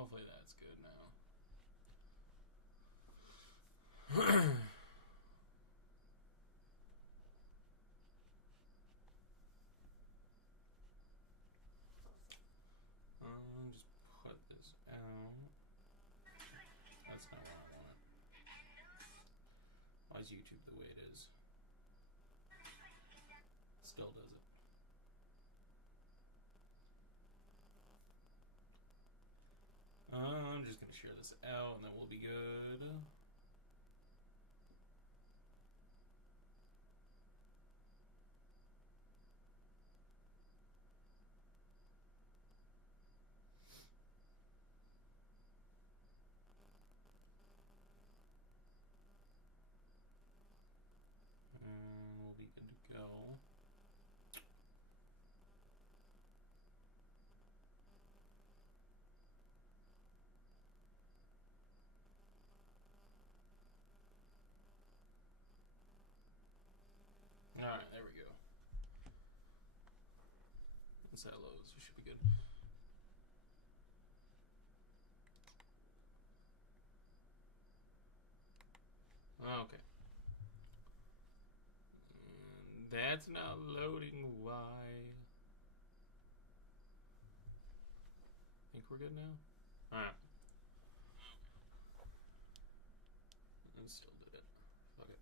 Hopefully that's good now. Just put this out. That's not what I want. Why is YouTube the way it is? Still does it. I'm just going to share this out and then we'll be good. And we'll be good to go. Alright, there we go. Once that loads, we should be good. Okay. That's not loading. Why? Think we're good now? Alright. And still did it. Okay.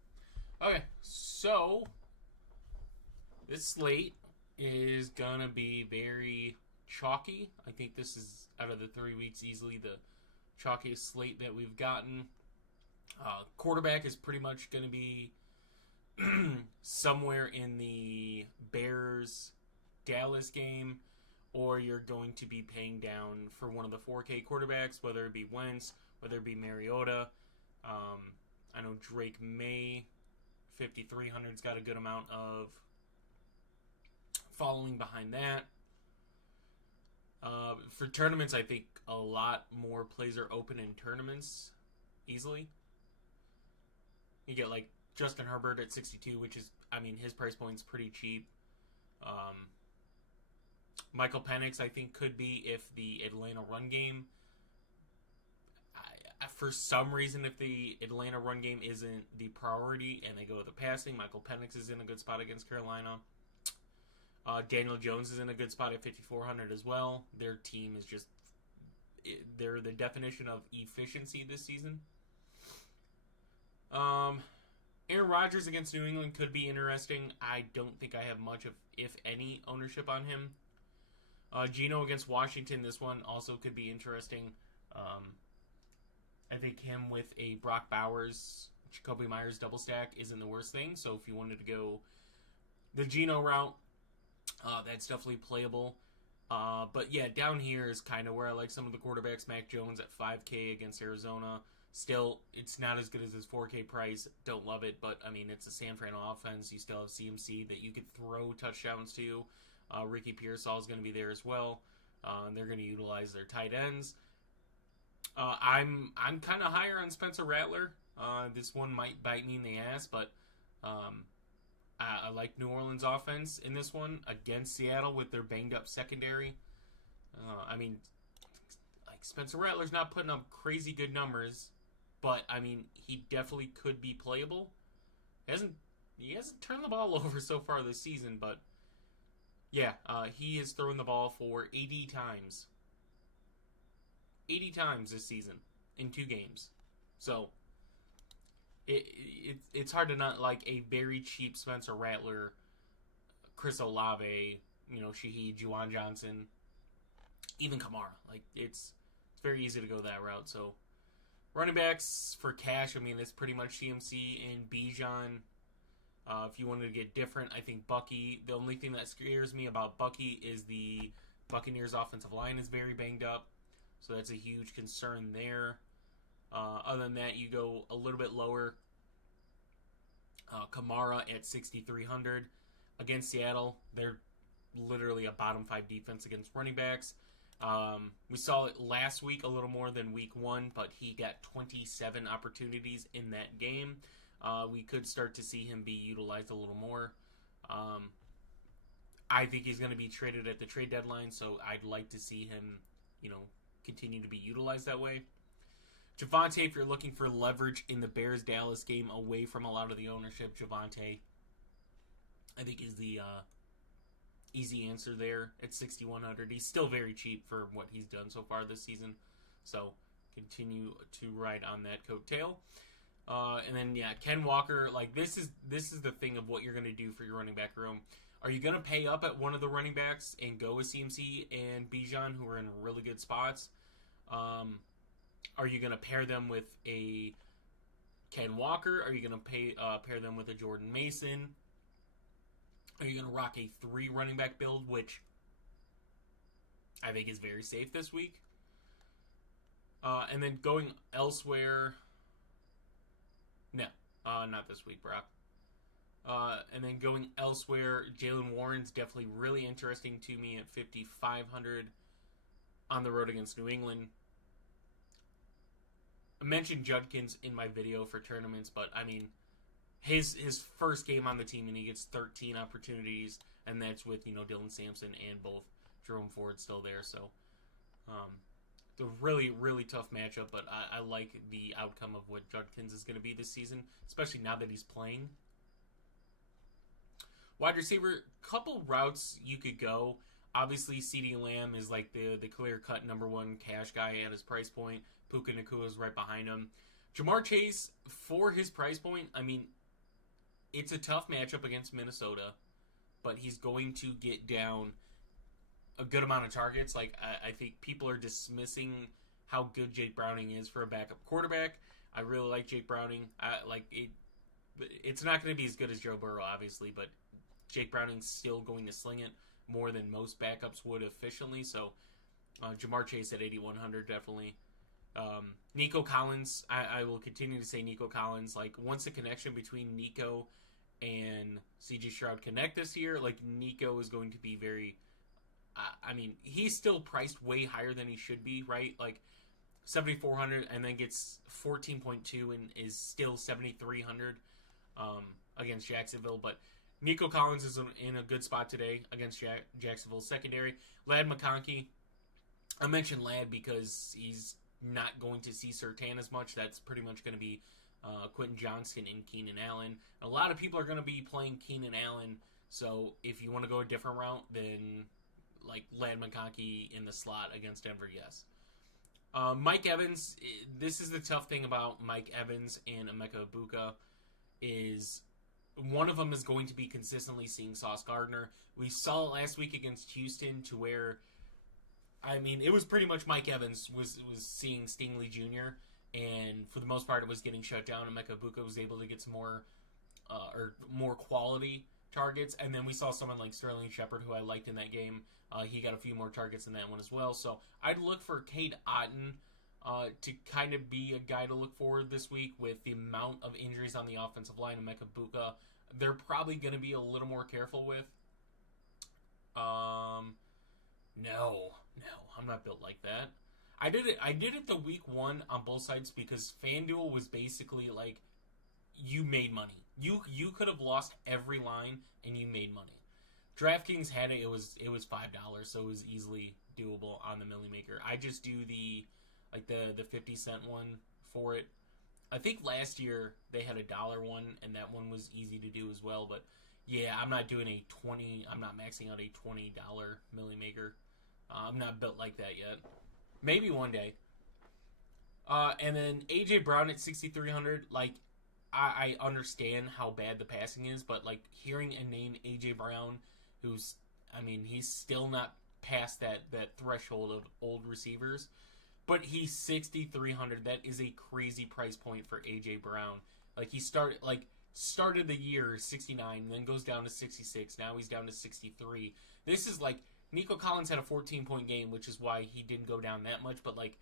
Okay, so this slate is gonna be very chalky. I think this is, out of the 3 weeks, easily the chalkiest slate that we've gotten. Quarterback is pretty much going to be somewhere in the Bears-Dallas game, or you're going to be paying down for one of the 4K quarterbacks, whether it be Wentz, whether it be Mariota. I know Drake May, 5,300's got a good amount of following behind that. For tournaments, I think a lot more plays are open in tournaments easily. You get like Justin Herbert at 62, which is, I mean, his price point's pretty cheap. Michael Penix, I think, could be if the Atlanta run game, for some reason, if the Atlanta run game isn't the priority and they go with the passing, Michael Penix is in a good spot against Carolina. Daniel Jones is in a good spot at 5,400 as well. Their team is just, they're the definition of efficiency this season. Aaron Rodgers against New England could be interesting. I don't think I have much of, if any, ownership on him. Geno against Washington, this one also could be interesting. I think him with a Brock Bowers, Jacoby Myers double stack isn't the worst thing. So if you wanted to go the Geno route, that's definitely playable. But yeah, down here is kind of where I like some of the quarterbacks. Mac Jones at 5K against Arizona. Still, it's not as good as his 4K price. Don't love it, but I mean, it's a San Fran offense. You still have CMC that you could throw touchdowns to. Ricky Pearsall is going to be there as well. They're going to utilize their tight ends. I'm kind of higher on Spencer Rattler. This one might bite me in the ass, but I like New Orleans offense in this one against Seattle with their banged up secondary. I mean, like Spencer Rattler's not putting up crazy good numbers, but I mean he definitely could be playable. He hasn't turned the ball over so far this season, but yeah, he has thrown the ball for 80 times. 80 times this season in 2 games. So it's hard to not like a very cheap Spencer Rattler, Chris Olave, Shaheed, Juwan Johnson, even Kamara. Like it's very easy to go that route. So running backs for cash, I mean, it's pretty much CMC and Bijan. If you wanted to get different, I think Bucky. The only thing that scares me about Bucky is the Buccaneers' offensive line is very banged up. So that's a huge concern there. Other than that, you go a little bit lower. Kamara at 6,300 against Seattle. They're literally a bottom 5 defense against running backs. We saw it last week a little more than week 1, but he got 27 opportunities in that game. We could start to see him be utilized a little more. I think he's going to be traded at the trade deadline, so I'd like to see him, continue to be utilized that way. Javonte, if you're looking for leverage in the Bears-Dallas game away from a lot of the ownership, Javonte, I think, is the easy answer there at 6,100. He's still very cheap for what he's done so far this season. So continue to ride on that coattail. And then, yeah, Ken Walker, like, this is the thing of what you're going to do for your running back room. Are you going to pay up at one of the running backs and go with CMC and Bijan, who are in really good spots? Are you going to pair them with a Ken Walker? Are you going to pair them with a Jordan Mason? Are you going to rock a 3 running back build, which I think is very safe this week? And then going elsewhere... No, not this week, Brock. And then going elsewhere, Jalen Warren's definitely really interesting to me at 5,500 on the road against New England. I mentioned Judkins in my video for tournaments, but I mean, his first game on the team and he gets 13 opportunities, and that's with, Dylan Sampson and both Jerome Ford still there. So, it's a really, really tough matchup, but I like the outcome of what Judkins is going to be this season, especially now that he's playing. Wide receiver, couple routes you could go. Obviously, CeeDee Lamb is like the clear-cut number 1 cash guy at his price point. Puka Nacua is right behind him. Jamar Chase, for his price point, I mean, it's a tough matchup against Minnesota, but he's going to get down a good amount of targets. Like, I think people are dismissing how good Jake Browning is for a backup quarterback. I really like Jake Browning. It's not going to be as good as Joe Burrow, obviously, but Jake Browning's still going to sling it more than most backups would efficiently. So, Jamar Chase at 8,100, definitely. Nico Collins, I will continue to say Nico Collins. Like, once the connection between Nico and CJ Stroud connect this year, like, Nico is going to be very... I mean, he's still priced way higher than he should be, right? Like, 7,400 and then gets 14.2 and is still 7,300 against Jacksonville. But Nico Collins is in a good spot today against Jacksonville's secondary. Ladd McConkey, I mentioned Ladd because he's not going to see Surtain as much. That's pretty much going to be Quentin Johnston and Keenan Allen. A lot of people are going to be playing Keenan Allen, so if you want to go a different route, then like Ladd McConkey in the slot against Denver, yes. Mike Evans, this is the tough thing about Mike Evans and Emeka Egbuka, is one of them is going to be consistently seeing Sauce Gardner. We saw it last week against Houston to where, I mean, it was pretty much Mike Evans was seeing Stingley Jr., and for the most part it was getting shut down. Emeka Egbuka was able to get some more quality targets, and then we saw someone like Sterling Shepard, who I liked in that game. He got a few more targets in that one as well. So I'd look for Cade Otton to kind of be a guy to look for this week with the amount of injuries on the offensive line. Emeka Egbuka, they're probably going to be a little more careful with. No, I'm not built like that. I did it the week 1 on both sides because FanDuel was basically like, you made money. You could have lost every line and you made money. DraftKings had it. It was $5, so it was easily doable on the Millie Maker. I just do the 50-cent one for it. I think last year they had a $1 one, and that one was easy to do as well. But yeah, I'm not doing I'm not maxing out a $20 Millie Maker. I'm not built like that yet. Maybe one day. And then AJ Brown at 6,300. Like, I understand how bad the passing is, but like hearing a name AJ Brown, who's, I mean, he's still not past that threshold of old receivers, but he's 6,300. That is a crazy price point for AJ Brown. Like, he started the year 69, then goes down to 66. Now he's down to 63. This is like, Nico Collins had a 14-point game, which is why he didn't go down that much. But like,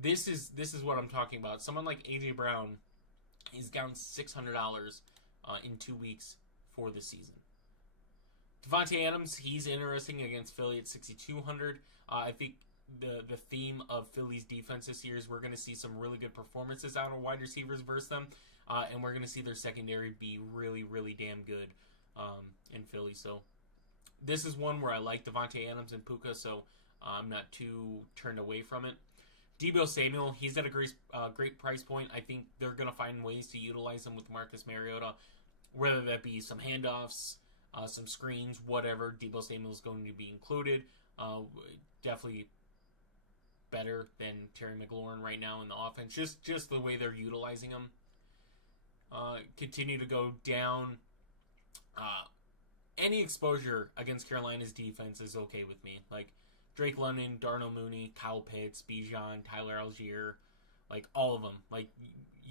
this is what I'm talking about. Someone like AJ Brown is down $600 in 2 weeks for the season. Devontae Adams, he's interesting against Philly at 6,200. I think the theme of Philly's defense this year is we're going to see some really good performances out of wide receivers versus them, and we're going to see their secondary be really, really damn good in Philly. So this is one where I like Devontae Adams and Puka, so I'm not too turned away from it. Deebo Samuel, he's at a great price point. I think they're going to find ways to utilize him with Marcus Mariota, whether that be some handoffs, some screens, whatever. Deebo Samuel is going to be included. Definitely better than Terry McLaurin right now in the offense. Just the way they're utilizing him. Continue to go down. Any exposure against Carolina's defense is okay with me. Like Drake London, Darnell Mooney, Kyle Pitts, Bijan, Tyler Algier, like all of them. Like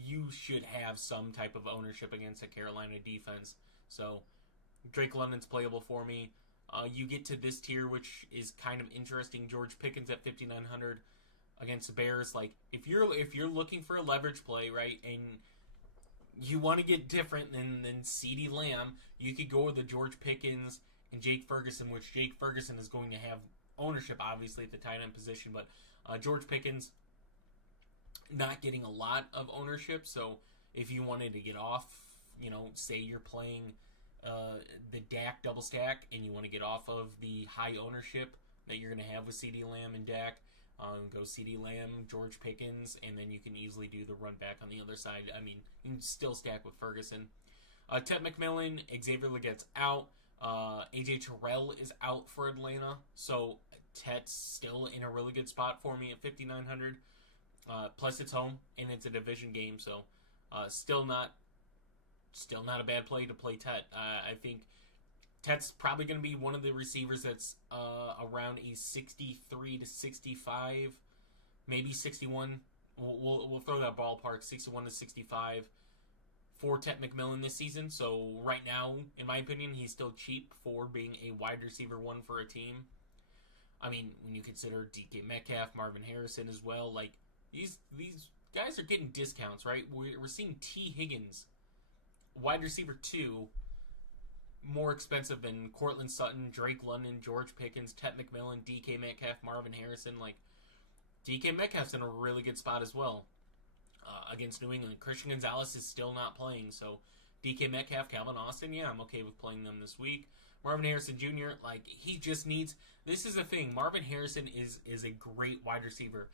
you should have some type of ownership against a Carolina defense. So Drake London's playable for me. You get to this tier, which is kind of interesting. George Pickens at 5,900 against the Bears. Like if you're looking for a leverage play, right, and you want to get different than CeeDee Lamb, you could go with the George Pickens and Jake Ferguson, which Jake Ferguson is going to have ownership, obviously, at the tight end position. But George Pickens not getting a lot of ownership. So if you wanted to get off, say you're playing the Dak double stack and you want to get off of the high ownership that you're going to have with CeeDee Lamb and Dak, go CeeDee Lamb, George Pickens, and then you can easily do the run back on the other side. I mean, you can still stack with Ferguson. Ted McMillan, Xavier Leggett's out. AJ Terrell is out for Atlanta, so Ted's still in a really good spot for me at 5,900. Plus it's home and it's a division game, so still not a bad play to play Ted. I think Ted's probably going to be one of the receivers that's around a 63 to 65, maybe 61. We'll throw that ballpark, 61 to 65 for Ted McMillan this season. So right now, in my opinion, he's still cheap for being a wide receiver one for a team. I mean, when you consider DK Metcalf, Marvin Harrison as well, like these guys are getting discounts, right? We're seeing T. Higgins, wide receiver 2, more expensive than Cortland Sutton, Drake London, George Pickens, Ted McMillan, DK Metcalf, Marvin Harrison. Like DK Metcalf's in a really good spot as well against New England. Christian Gonzalez is still not playing, so DK Metcalf, Calvin Austin, yeah, I'm okay with playing them this week. Marvin Harrison Jr., like he just needs. This is the thing. Marvin Harrison is a great wide receiver.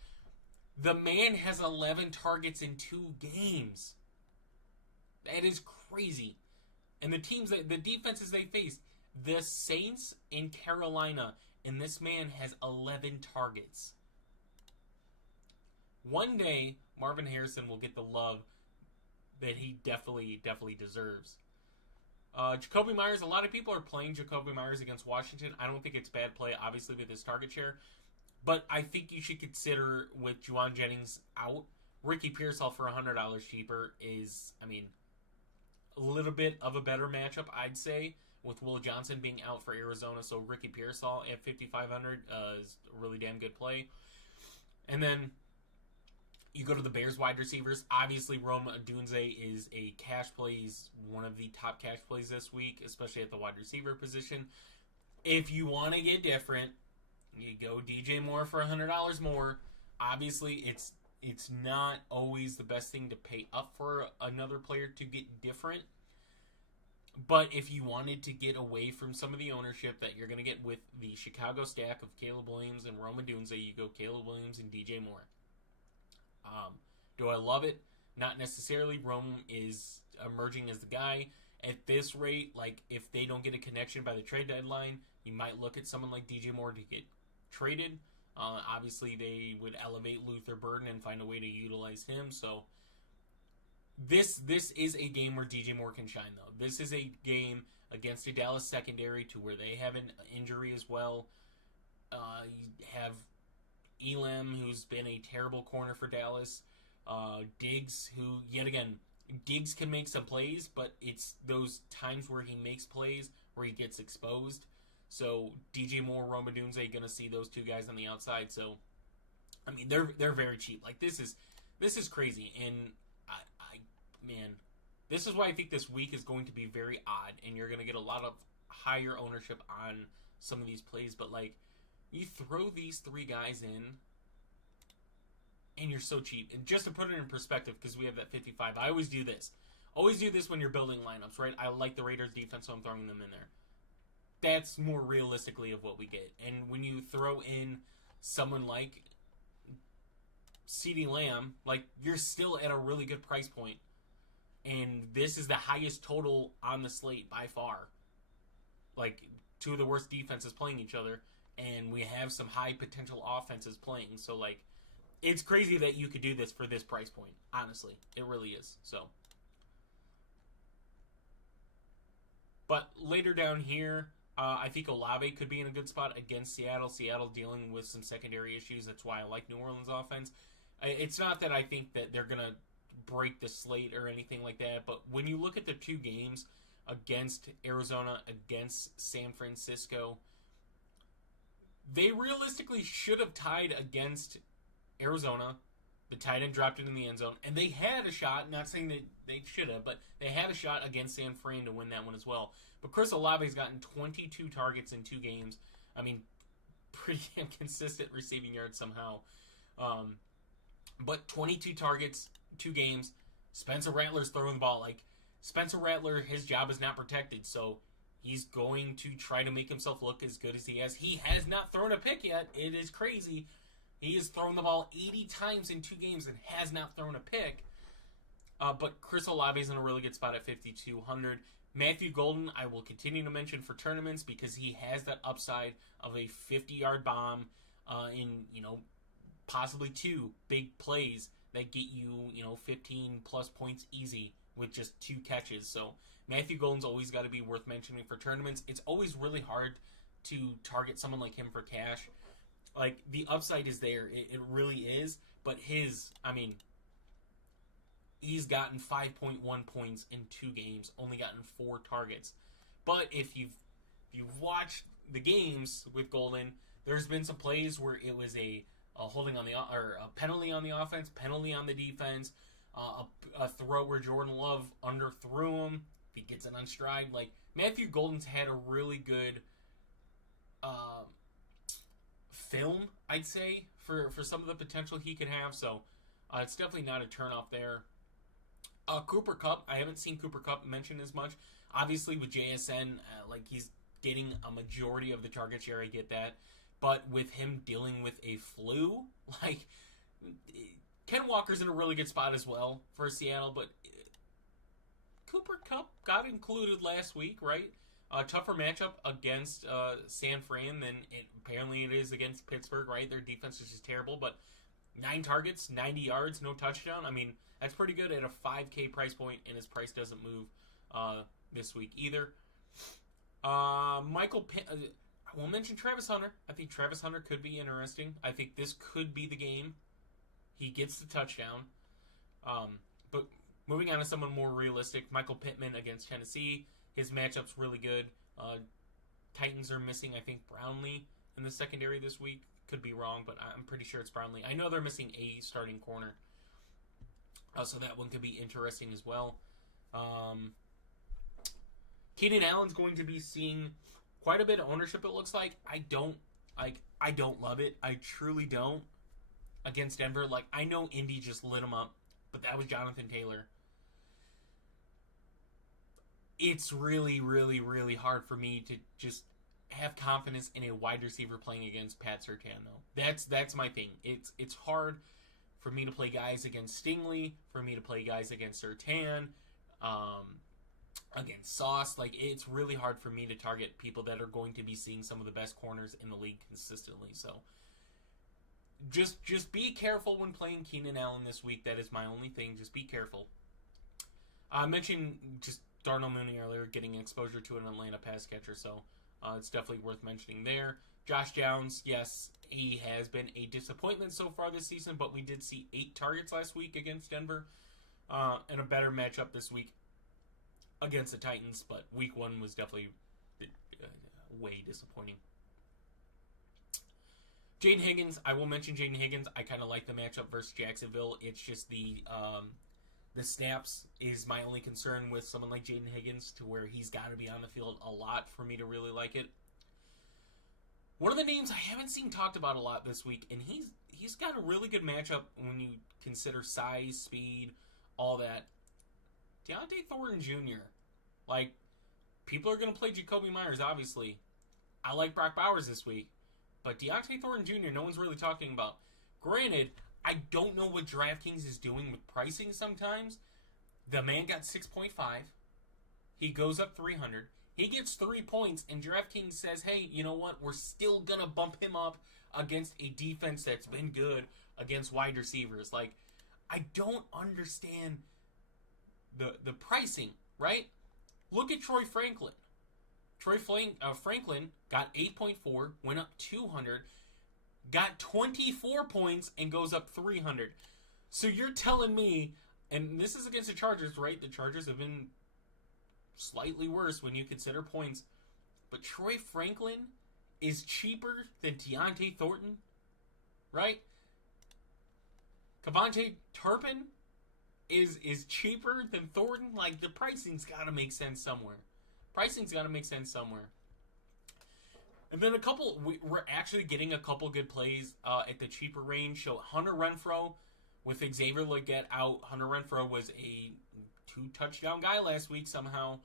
The man has 11 targets in 2 games. That is crazy. And the defenses they faced, the Saints and Carolina, and this man has 11 targets. One day, Marvin Harrison will get the love that he definitely deserves. Jacoby Myers, a lot of people are playing Jacoby Myers against Washington. I don't think it's bad play, obviously, with his target share. But I think you should consider, with Juwan Jennings out, Ricky Pearsall for $100 cheaper is, I mean, a little bit of a better matchup, I'd say, with Will Johnson being out for Arizona. So Ricky Pearsall at 5,500 is a really damn good play. And then you go to the Bears wide receivers. Obviously, Rome Odunze is a cash play. He's one of the top cash plays this week, especially at the wide receiver position. If you want to get different, you go DJ Moore for $100 more. Obviously, it's not always the best thing to pay up for another player to get different. But if you wanted to get away from some of the ownership that you're going to get with the Chicago stack of Caleb Williams and Rome Odunze, you go Caleb Williams and DJ Moore. Do I love it? Not necessarily. Rome is emerging as the guy. At this rate, like if they don't get a connection by the trade deadline, you might look at someone like DJ Moore to get traded. Obviously, they would elevate Luther Burden and find a way to utilize him. So this is a game where DJ Moore can shine, though. This is a game against a Dallas secondary to where they have an injury as well. You have Elam, who's been a terrible corner for Dallas. Diggs, who, yet again, Diggs can make some plays, but it's those times where he makes plays where he gets exposed. So DJ Moore, Rome Odunze, going to see those two guys on the outside. So, I mean, they're very cheap. Like this is crazy, and man, this is why I think this week is going to be very odd, and you're going to get a lot of higher ownership on some of these plays. But like, you throw these 3 guys in, and you're so cheap. And just to put it in perspective, because we have that 55, I always do this. Always do this when you're building lineups, right? I like the Raiders defense, so I'm throwing them in there. That's more realistically of what we get. And when you throw in someone like CeeDee Lamb, like, you're still at a really good price point. And this is the highest total on the slate by far. Like, two of the worst defenses playing each other, and we have some high potential offenses playing. So, like, it's crazy that you could do this for this price point. Honestly, it really is. So, but later down here, I think Olave could be in a good spot against Seattle. Seattle dealing with some secondary issues. That's why I like New Orleans offense. It's not that I think that they're gonna break the slate or anything like that, but when you look at the two games against Arizona, against San Francisco, they realistically should have tied against Arizona. The tight end dropped it in the end zone, and they had a shot, not saying that they should have, but they had a shot against San Fran to win that one as well. But Chris Olave's gotten 22 targets in 2 games. I mean, pretty inconsistent receiving yards somehow. But 22 targets, 2 games. Spencer Rattler's throwing the ball. Like, Spencer Rattler, his job is not protected, so he's going to try to make himself look as good as he has. He has not thrown a pick yet. It is crazy. He has thrown the ball 80 times in 2 games and has not thrown a pick. But Chris Olave's in a really good spot at 5,200. Matthew Golden, I will continue to mention for tournaments because he has that upside of a 50-yard bomb in, possibly 2 big plays that get you, 15-plus points easy with just 2 catches. So Matthew Golden's always got to be worth mentioning for tournaments. It's always really hard to target someone like him for cash. Like, the upside is there. It really is. But he's gotten 5.1 points in 2 games, only gotten 4 targets. But if you've watched the games with Golden, there's been some plays where it was a holding on a penalty on the offense, penalty on the defense, a throw where Jordan Love underthrew him. He gets it on stride. Like, Matthew Golden's had a really good film, I'd say, for some of the potential he could have. So it's definitely not a turnoff there. Cooper Kupp, I haven't seen Cooper Kupp mentioned as much. Obviously, with JSN, he's getting a majority of the target share. I get that. But with him dealing with a flu, Ken Walker's in a really good spot as well for Seattle. But Cooper Kupp got included last week, right? A tougher matchup against San Fran than apparently it is against Pittsburgh, right? Their defense is just terrible. But 9 targets, 90 yards, no touchdown. I mean, that's pretty good at a $5K price point, and his price doesn't move this week either. I will mention Travis Hunter. I think Travis Hunter could be interesting. I think this could be the game. He gets the touchdown. But moving on to someone more realistic, Michael Pittman against Tennessee. His matchup's really good. Titans are missing, I think, Brownlee in the secondary this week. Could be wrong, but I'm pretty sure it's Brownlee. I know they're missing a starting corner. So that one could be interesting as well. Keenan Allen's going to be seeing quite a bit of ownership, it looks like. I don't love it. I truly don't. Against Denver. I know Indy just lit him up, but that was Jonathan Taylor. It's really, really, really hard for me to just have confidence in a wide receiver playing against Pat Surtain, though. That's my thing. It's hard for me to play guys against Stingley, for me to play guys against Surtain, against Sauce. It's really hard for me to target people that are going to be seeing some of the best corners in the league consistently. So just be careful when playing Keenan Allen this week. That is my only thing. Just be careful. I mentioned just Darnell Mooney earlier getting exposure to an Atlanta pass catcher, so it's definitely worth mentioning there. Josh Downs, yes, he has been a disappointment so far this season, but we did see 8 targets last week against Denver, and a better matchup this week against the Titans, but week 1 was definitely way disappointing. Jaden Higgins, I will mention Jaden Higgins. I kind of like the matchup versus Jacksonville. It's just the snaps is my only concern with someone like Jaden Higgins, to where he's got to be on the field a lot for me to really like it. One of the names I haven't seen talked about a lot this week, and he's got a really good matchup when you consider size, speed, all that. Deontay Thornton Jr. People are going to play Jacoby Myers, obviously. I like Brock Bowers this week, but Deontay Thornton Jr., no one's really talking about. Granted, I don't know what DraftKings is doing with pricing sometimes. The man got 6.5. He goes up 300. He gets 3 points, and DraftKings says, hey, you know what? We're still going to bump him up against a defense that's been good against wide receivers. Like, I don't understand the pricing, right? Look at Troy Franklin. Franklin got 8.4, went up 200, got 24 points, and goes up 300. So you're telling me, and this is against the Chargers, right? The Chargers have been slightly worse when you consider points. But Troy Franklin is cheaper than Deontay Thornton, right? Kevontae Turpin is cheaper than Thornton. Like, the pricing's got to make sense somewhere. And then we're actually getting a couple good plays at the cheaper range. So Hunter Renfrow with Xavier Legette out. Hunter Renfrow was a 2-touchdown guy last week somehow.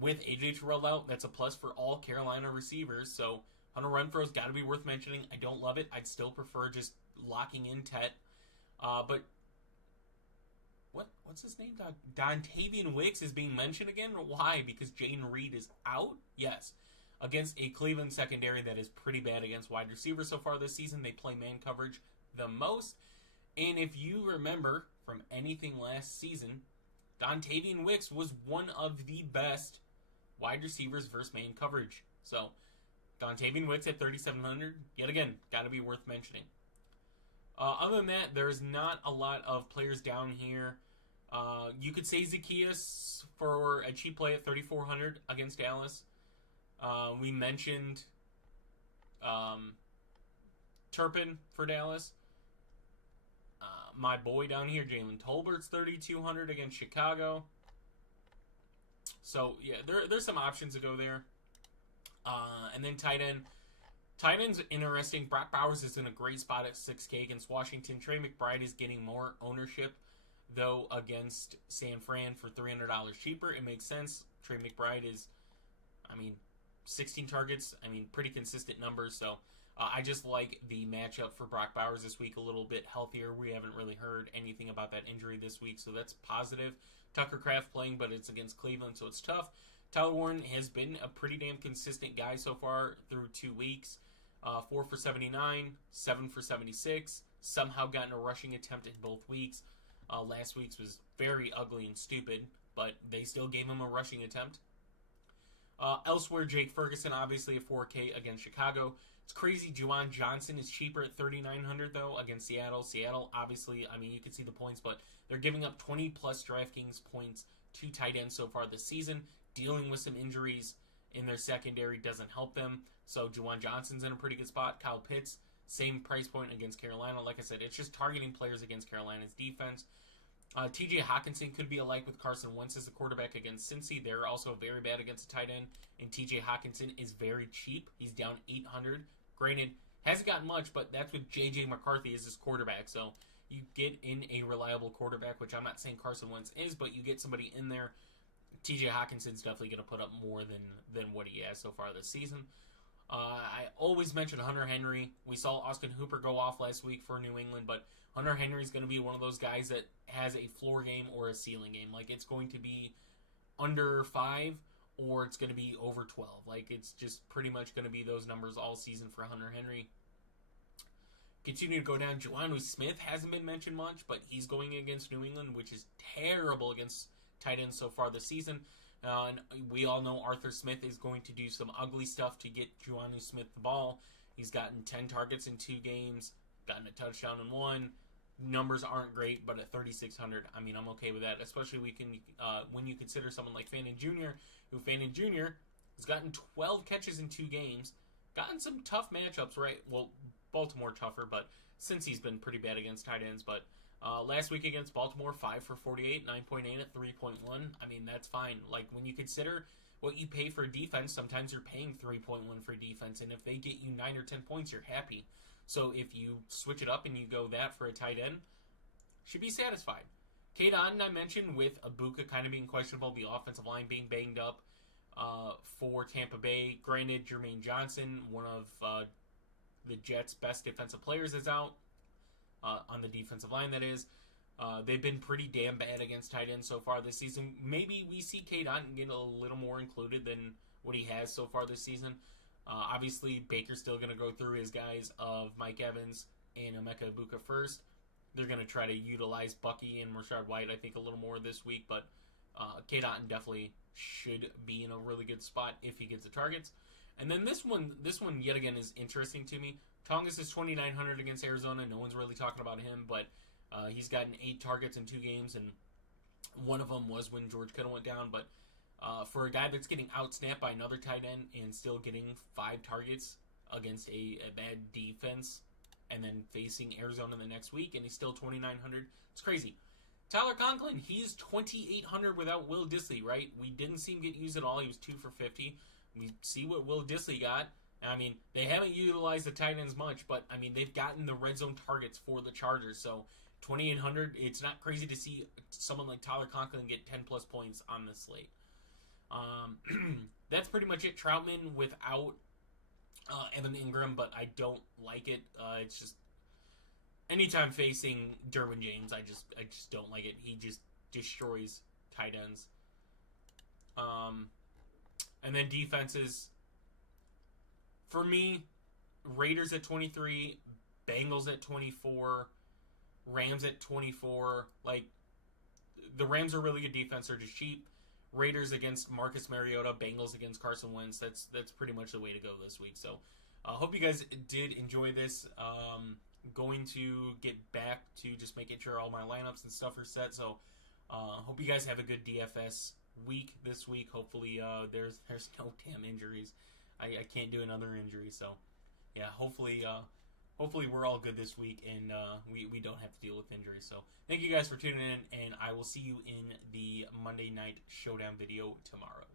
With AJ Terrell out, that's a plus for all Carolina receivers. So Hunter Renfrow's got to be worth mentioning. I don't love it. I'd still prefer just locking in Tet. But what's his name? Dontavian Wicks is being mentioned again. Why? Because Jaden Reed is out? Yes. Against a Cleveland secondary that is pretty bad against wide receivers so far this season. They play man coverage the most. And if you remember from anything last season, Dontavian Wicks was one of the best wide receivers versus man coverage. So, Dontavian Wicks at 3,700, yet again, got to be worth mentioning. Other than that, there's not a lot of players down here. You could say Zacchaeus for a cheap play at 3,400 against Dallas. We mentioned Turpin for Dallas. My boy down here, Jalen Tolbert's 3,200 against Chicago. So, yeah, there's some options to go there. And then tight end. Tight end's interesting. Brock Bowers is in a great spot at 6K against Washington. Trey McBride is getting more ownership, though, against San Fran for $300 cheaper. It makes sense. Trey McBride is, 16 targets. Pretty consistent numbers. So, I just like the matchup for Brock Bowers this week a little bit healthier. We haven't really heard anything about that injury this week, so that's positive. Tucker Kraft playing, but it's against Cleveland, so it's tough. Tyler Warren has been a pretty damn consistent guy so far through 2 weeks. 4 for 79, 7 for 76. Somehow gotten a rushing attempt in both weeks. Last week's was very ugly and stupid, but they still gave him a rushing attempt. Elsewhere, Jake Ferguson, obviously a 4K against Chicago. It's crazy. Juwan Johnson is cheaper at 3,900 though against Seattle. Seattle, obviously, you can see the points, but they're giving up 20 plus DraftKings points to tight ends so far this season. Dealing with some injuries in their secondary doesn't help them. So Juwan Johnson's in a pretty good spot. Kyle Pitts, same price point against Carolina. Like I said, it's just targeting players against Carolina's defense. TJ Hawkinson could be alike with Carson Wentz as the quarterback against Cincy. They're also very bad against the tight end. And TJ Hawkinson is very cheap. He's down 800. Granted, hasn't gotten much, but that's with J.J. McCarthy as his quarterback. So you get in a reliable quarterback, which I'm not saying Carson Wentz is, but you get somebody in there. TJ Hawkinson's definitely going to put up more than what he has so far this season. I always mention Hunter Henry. We saw Austin Hooper go off last week for New England, but Hunter Henry's going to be one of those guys that has a floor game or a ceiling game. Like, it's going to be under 5 or it's going to be over 12. Like, it's just pretty much going to be those numbers all season for Hunter Henry. Continue to go down. Jonnu Smith hasn't been mentioned much, but he's going against New England, which is terrible against tight ends so far this season. And we all know Arthur Smith is going to do some ugly stuff to get Jonnu Smith the ball. He's gotten 10 targets in 2 games, gotten a touchdown in 1. Numbers aren't great, but at 3,600, I'm okay with that. Especially when you consider someone like Fannin Jr., who Fannin Jr. has gotten 12 catches in 2 games, gotten some tough matchups, right? Well, Baltimore tougher, but since he's been pretty bad against tight ends, but last week against Baltimore, 5 for 48, 9.8 at 3.1. That's fine. Like, when you consider what you pay for defense, sometimes you're paying 3.1 for defense, and if they get you 9 or 10 points, you're happy. So if you switch it up and you go that for a tight end, should be satisfied. Cade Otton, I mentioned, with Ibuka kind of being questionable, the offensive line being banged up for Tampa Bay. Granted, Jermaine Johnson, one of the Jets' best defensive players, is out. on the defensive line, that is. They've been pretty damn bad against tight ends so far this season. Maybe we see Cade Otton get a little more included than what he has so far this season. Obviously, Baker's still going to go through his guys of Mike Evans and Emeka Egbuka first. They're going to try to utilize Bucky and Rashard White, I think, a little more this week, but Cade Otton definitely should be in a really good spot if he gets the targets. And then this one yet again is interesting to me. Tongas is 2,900 against Arizona. No one's really talking about him, but he's gotten 8 targets in 2 games, and one of them was when George Kittle went down. But for a guy that's getting outsnapped by another tight end and still getting 5 targets against a bad defense, and then facing Arizona the next week, and he's still 2,900, it's crazy. Tyler Conklin, he's 2,800 without Will Dissly, right? We didn't see him get used at all. He was 2 for 50. We see what Will Dissly got. I mean, they haven't utilized the tight ends much, but, I mean, they've gotten the red zone targets for the Chargers. So, 2,800, it's not crazy to see someone like Tyler Conklin get 10-plus points on this slate. That's pretty much it. Troutman without Evan Ingram, but I don't like it. It's just, anytime facing Derwin James, I just don't like it. He just destroys tight ends. And then defenses, for me, Raiders at 23, Bengals at 24, Rams at 24. Like, the Rams are really good defense. They're just cheap. Raiders against Marcus Mariota, Bengals against Carson Wentz. That's pretty much the way to go this week. So, hope you guys did enjoy this. Going to get back to just making sure all my lineups and stuff are set. So, hope you guys have a good DFS week this week. Hopefully, there's no damn injuries. I can't do another injury. So, yeah, hopefully we're all good this week and we don't have to deal with injuries. So, thank you guys for tuning in, and I will see you in the Monday Night Showdown video tomorrow.